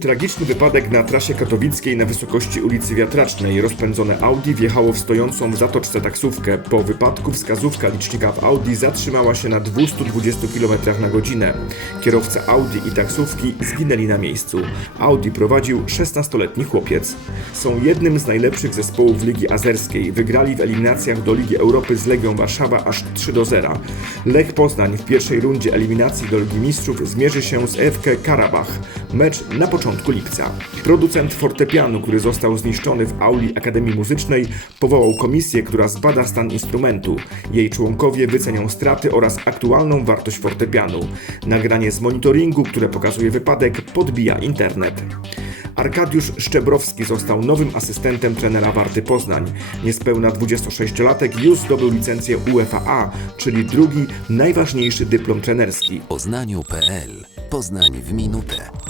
Tragiczny wypadek na trasie katowickiej na wysokości ulicy Wiatracznej. Rozpędzone Audi wjechało w stojącą w zatoczce taksówkę. Po wypadku wskazówka licznika w Audi zatrzymała się na 220 km na godzinę. Kierowca Audi i taksówki zginęli na miejscu. Audi prowadził 16-letni chłopiec. Są jednym z najlepszych zespołów Ligi Azerskiej. Wygrali w eliminacjach do Ligi Europy z Legią Warszawa aż 3 do 0. Lech Poznań w pierwszej rundzie eliminacji do Ligi Mistrzów zmierzy się z FK Karabach. Mecz na początku lipca. Producent fortepianu, który został zniszczony w auli Akademii Muzycznej, powołał komisję, która zbada stan instrumentu. Jej członkowie wycenią straty oraz aktualną wartość fortepianu. Nagranie z monitoringu, które pokazuje wypadek, podbija internet. Arkadiusz Szczebrowski został nowym asystentem trenera Warty Poznań. Niespełna 26-latek już zdobył licencję UEFA, czyli drugi najważniejszy dyplom trenerski. poznaniu.pl Poznań w minutę.